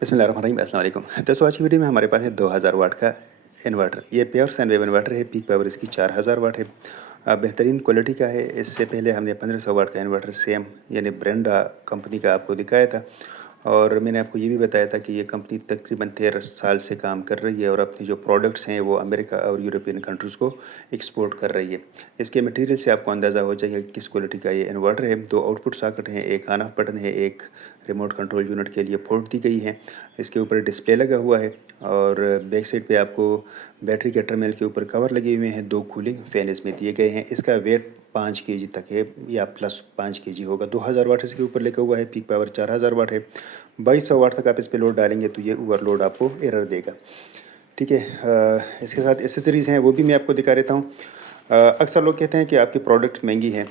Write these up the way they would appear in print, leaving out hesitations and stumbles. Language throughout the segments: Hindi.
बिस्मिल्लाहिर्रहमानिर्रहीम, अस्सलाम वालेकुम। दोस्तों, आज की वीडियो में हमारे पास है 2000 वाट का इन्वर्टर। ये प्योर साइन वेव इन्वर्टर है। पीक पावर इसकी 4000 वाट है। बेहतरीन क्वालिटी का है। इससे पहले हमने 1500 वाट का इन्वर्टर सेम यानी ब्रेंडा कंपनी का आपको दिखाया था, और मैंने आपको ये भी बताया था कि ये कंपनी तकरीबन 13 साल से काम कर रही है और अपनी जो प्रोडक्ट्स हैं वो अमेरिका और यूरोपियन कंट्रीज़ को एक्सपोर्ट कर रही है। इसके मटेरियल से आपको अंदाज़ा हो जाएगा कि किस क्वालिटी का ये इन्वर्टर है। 2 आउटपुट सॉकेट हैं, एक ऑन ऑफ बटन है, एक रिमोट कंट्रोल यूनिट के लिए पोर्ट दी गई है। इसके ऊपर डिस्प्ले लगा हुआ है और बैक साइड पे आपको बैटरी के टर्मिनल के ऊपर कवर लगे हुए हैं। 2 कूलिंग फैन इसमें दिए गए हैं। इसका वेट 5 केजी तक है या प्लस 5 केजी होगा। 2000 वाट इसके ऊपर लिखा हुआ है। पीक पावर 4000 वाट है। 2200 वाट तक आप इस पे लोड डालेंगे तो ये ओवरलोड आपको एरर देगा। ठीक है। इसके साथ एसेसरीज़ हैं वो भी मैं आपको दिखा देता हूँ। अक्सर लोग कहते हैं कि आपकी प्रोडक्ट महंगी है।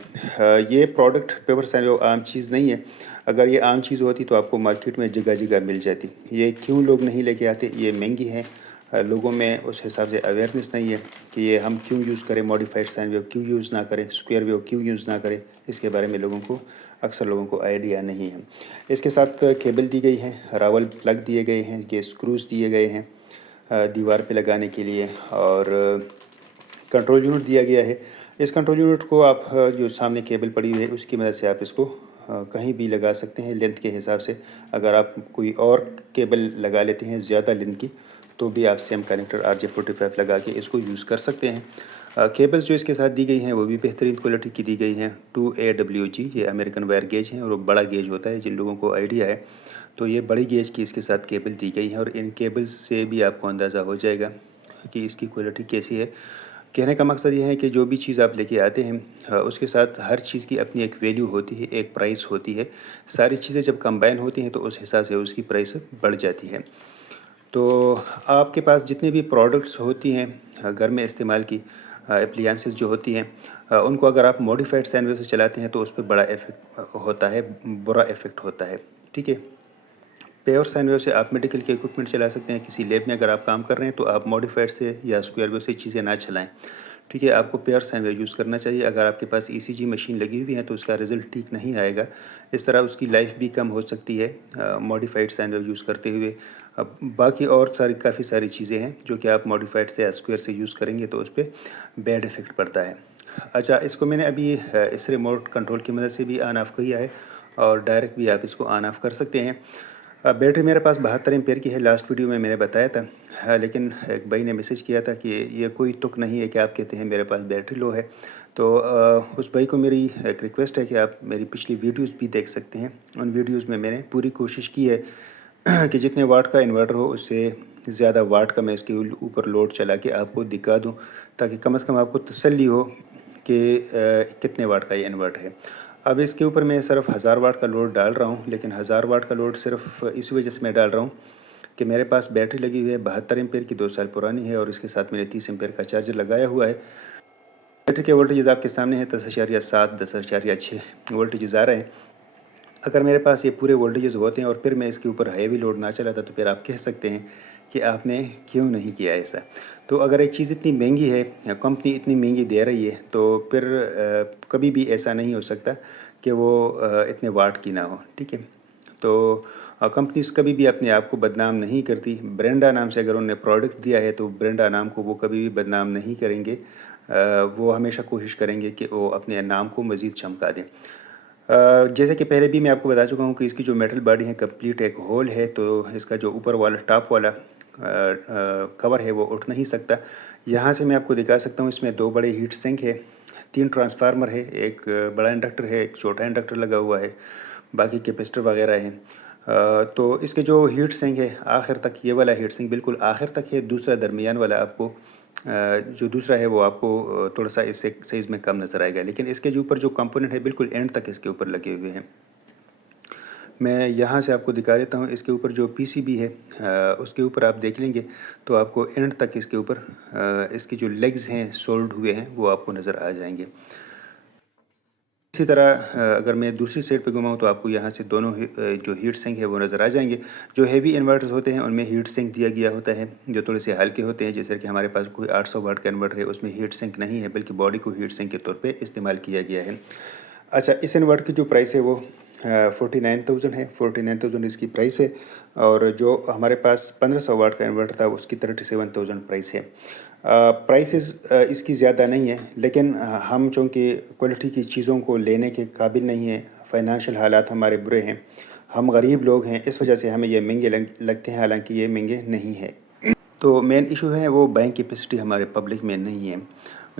ये प्रोडक्ट पेपर साइन वो आम चीज़ नहीं है। अगर ये आम चीज़ होती तो आपको मार्केट में जगह जगह मिल जाती। ये क्यों लोग नहीं लेके आते? ये महंगी है। लोगों में उस हिसाब से अवेयरनेस नहीं है कि ये हम क्यों यूज़ करें, मॉडिफाइड साइन वेव क्यों यूज़ ना करें, स्क्वायर वेव क्यों यूज़ ना करें। इसके बारे में अक्सर लोगों को आइडिया नहीं है। इसके साथ केबल दी गई है, रावल प्लग दिए गए हैं, ये स्क्रूज़ दिए गए हैं दीवार पे लगाने के लिए, और कंट्रोल यूनिट दिया गया है। इस कंट्रोल यूनिट को आप जो सामने केबल पड़ी हुई है उसकी मदद से आप इसको कहीं भी लगा सकते हैं लेंथ के हिसाब से। अगर आप कोई और केबल लगा लेते हैं ज़्यादा लेंथ की तो भी आप सेम कनेक्टर RJ45 लगा के इसको यूज़ कर सकते हैं। केबल्स जो इसके साथ दी गई हैं वो भी बेहतरीन क्वालिटी की दी गई हैं। 2AWG ये अमेरिकन वायर गेज हैं और वो बड़ा गेज होता है। जिन लोगों को आइडिया है तो ये बड़ी गेज की इसके साथ केबल दी गई है, और इन केबल्स से भी आपको अंदाज़ा हो जाएगा कि इसकी क्वालिटी कैसी है। कहने का मकसद ये है कि जो भी चीज़ आप लेके आते हैं उसके साथ हर चीज़ की अपनी एक वैल्यू होती है, एक प्राइस होती है। सारी चीज़ें जब कंबाइन होती हैं तो उस हिसाब से उसकी प्राइस बढ़ जाती है। तो आपके पास जितनी भी प्रोडक्ट्स होती हैं घर में इस्तेमाल की एप्लियंसेस जो होती हैं उनको अगर आप मॉडिफाइड साइन वेव से चलाते हैं तो उस पे बड़ा इफ़ेक्ट होता है, बुरा इफ़ेक्ट होता है। ठीक है। प्योर साइन वेव से आप मेडिकल के इक्विपमेंट चला सकते हैं। किसी लैब में अगर आप काम कर रहे हैं तो आप मॉडिफाइड से या स्क्वायर वेव से चीज़ें ना चलाएं। ठीक है। आपको प्योर साइन वेव यूज़ करना चाहिए। अगर आपके पास ECG मशीन लगी हुई है तो उसका रिज़ल्ट ठीक नहीं आएगा। इस तरह उसकी लाइफ भी कम हो सकती है मॉडिफाइड साइन वेव यूज़ करते हुए। अब बाकी और काफ़ी सारी चीज़ें हैं जो कि आप मॉडिफाइड से या स्क्वायर से यूज़ करेंगे तो उस पर बैड इफ़ेक्ट पड़ता है। अच्छा, इसको मैंने अभी इस रिमोट कंट्रोल की मदद से भी ऑन ऑफ़ किया है और डायरेक्ट भी आप इसको ऑन ऑफ़ कर सकते हैं। बैटरी मेरे पास 72 एम्पेयर की है। लास्ट वीडियो में मैंने बताया था। लेकिन एक भाई ने मैसेज किया था कि ये कोई तुक नहीं है कि आप कहते हैं मेरे पास बैटरी लो है। तो उस भाई को मेरी एक रिक्वेस्ट है कि आप मेरी पिछली वीडियोस भी देख सकते हैं। उन वीडियोस में मैंने पूरी कोशिश की है कि जितने वाट का इन्वर्टर हो उससे ज़्यादा वाट का मैं इसके ऊपर लोड चला के आपको दिखा दूँ, ताकि कम से कम आपको तसल्ली हो कि कितने वाट का ये इन्वर्टर है। अब इसके ऊपर मैं सिर्फ 1000 वाट का लोड डाल रहा हूँ, लेकिन 1000 वाट का लोड सिर्फ इस वजह से मैं डाल रहा हूँ कि मेरे पास बैटरी लगी हुई है 72 एम्पेयर की, 2 साल पुरानी है, और इसके साथ मैंने 30 एम्पेयर का चार्जर लगाया हुआ है। बैटरी के वोल्टेज आपके सामने है 10.7 10.6 वोल्टेज आ रहे हैं। अगर मेरे पास ये पूरे वोल्टेजेस होते हैं और फिर मैं इसके ऊपर हैवी लोड ना चलाता तो फिर आप कह सकते हैं कि आपने क्यों नहीं किया ऐसा। तो अगर एक चीज़ इतनी महंगी है या कंपनी इतनी महंगी दे रही है तो फिर कभी भी ऐसा नहीं हो सकता कि वो इतने वाट की ना हो। ठीक है। तो कंपनीज़ कभी भी अपने आप को बदनाम नहीं करती। ब्रेंडा नाम से अगर उन्होंने प्रोडक्ट दिया है तो ब्रेंडा नाम को वो कभी भी बदनाम नहीं करेंगे। वो हमेशा कोशिश करेंगे कि वो अपने नाम को मज़ीद चमका दें। जैसे कि पहले भी मैं आपको बता चुका हूँ कि इसकी जो मेटल बॉडी है कंप्लीट एक होल है, तो इसका जो ऊपर वाला टॉप वाला कवर है वो उठ नहीं सकता। यहाँ से मैं आपको दिखा सकता हूँ। इसमें 2 बड़े हीट सिंक है, 3 ट्रांसफार्मर है, एक बड़ा इंडक्टर है, एक छोटा इंडक्टर लगा हुआ है, बाकी कैपेसिटर वगैरह हैं। तो इसके जो हीट सिंक है आखिर तक, ये वाला हीट सिंक बिल्कुल आखिर तक है। दूसरा दरमियान वाला आपको जो दूसरा है वो आपको थोड़ा सा इससे साइज़ में कम नज़र आएगा, लेकिन इसके जो ऊपर जो कंपोनेंट है बिल्कुल एंड तक इसके ऊपर लगे हुए हैं। मैं यहाँ से आपको दिखा देता हूँ। इसके ऊपर जो PCB है उसके ऊपर आप देख लेंगे तो आपको एंड तक इसके ऊपर इसके जो लेग्स हैं सोल्ड हुए हैं वो आपको नज़र आ जाएंगे। इसी तरह अगर मैं दूसरी साइड पे घुमाऊँ तो आपको यहाँ से दोनों जो हीट सिंक है वो नज़र आ जाएंगे। जो हेवी इन्वर्टर्स होते हैं उनमें हीट सिंक दिया गया होता है, जो थोड़े से हल्के होते हैं। जैसे कि हमारे पास कोई 800 वाट का इन्वर्टर है उसमें हीट सिंक नहीं है, बल्कि बॉडी को हीट सिंक के तौर पे इस्तेमाल किया गया है। अच्छा, इस इन्वर्टर की जो प्राइस है वो 49,000 है, 49,000 इसकी प्राइस है। और जो हमारे पास 1500 वाट का इन्वर्टर था उसकी 37,000 प्राइस है। प्राइसेस इसकी ज़्यादा नहीं है, लेकिन हम चूँकि क्वालिटी की चीज़ों को लेने के काबिल नहीं हैं, फ़ाइनेंशियल हालात हमारे बुरे हैं, हम गरीब लोग हैं, इस वजह से हमें ये महंगे लगते हैं, हालांकि ये महंगे नहीं है। तो मेन इशू है वो बैंक कैपेसिटी हमारे पब्लिक में नहीं है।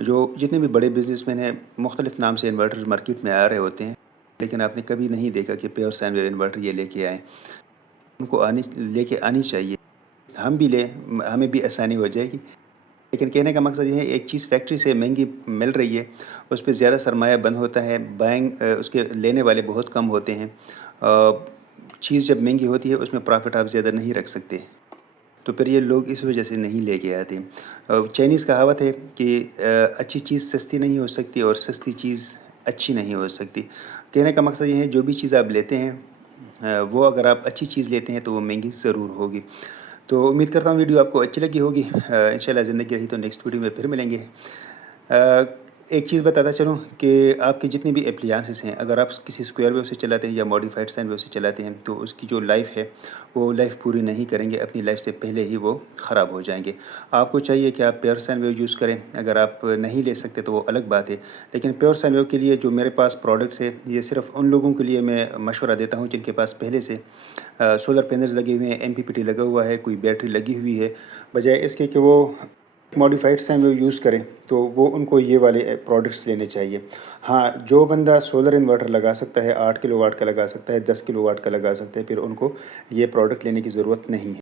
जो जितने भी बड़े बिजनेसमैन हैं मुख्तलिफ़ नाम से इन्वर्टर्स मार्केट में आ रहे होते हैं, लेकिन आपने कभी नहीं देखा कि प्योर साइन वेव इन्वर्टर ये लेके आए। उनको लेके आनी चाहिए, हम भी लें, हमें भी आसानी हो जाएगी। लेकिन कहने का मकसद ये है, एक चीज़ फैक्ट्री से महंगी मिल रही है, उस पे ज़्यादा सरमाया बंद होता है, उसके लेने वाले बहुत कम होते हैं। चीज़ जब महंगी होती है उसमें प्रॉफिट आप ज़्यादा नहीं रख सकते, तो फिर ये लोग इस वजह से नहीं लेके आते। चाइनीज़ कहावत है कि अच्छी चीज़ सस्ती नहीं हो सकती और सस्ती चीज़ अच्छी नहीं हो सकती। कहने का मकसद ये है, जो भी चीज़ आप लेते हैं वो अगर आप अच्छी चीज़ लेते हैं तो वो महंगी ज़रूर होगी। तो उम्मीद करता हूँ वीडियो आपको अच्छी लगी होगी। इंशाल्लाह ज़िंदगी रही तो नेक्स्ट वीडियो में फिर मिलेंगे। एक चीज़ बताता चलूँ कि आपके जितने भी एप्लियंसेस हैं, अगर आप किसी स्क्वायर वेव से चलाते हैं या मॉडिफाइड साइन वेव से चलाते हैं, तो उसकी जो लाइफ़ है वो लाइफ़ पूरी नहीं करेंगे, अपनी लाइफ़ से पहले ही वो ख़राब हो जाएंगे। आपको चाहिए कि आप प्योर साइन वेव यूज़ करें। अगर आप नहीं ले सकते तो वो अलग बात है, लेकिन प्योर साइन वेव के लिए जो मेरे पास प्रोडक्ट्स है, ये सिर्फ उन लोगों के लिए मैं मशवरा देता हूँ जिनके पास पहले से सोलर पैनल्स लगे हुए हैं, एमपीपीटी लगा हुआ है, कोई बैटरी लगी हुई है। बजाय इसके कि वो मॉडिफाइड साइन वेव यूज़ करें, तो वो उनको ये वाले प्रोडक्ट्स लेने चाहिए। हाँ, जो बंदा सोलर इन्वर्टर लगा सकता है, 8 किलोवाट का लगा सकता है, 10 किलोवाट का लगा सकता है, फिर उनको ये प्रोडक्ट लेने की ज़रूरत नहीं है।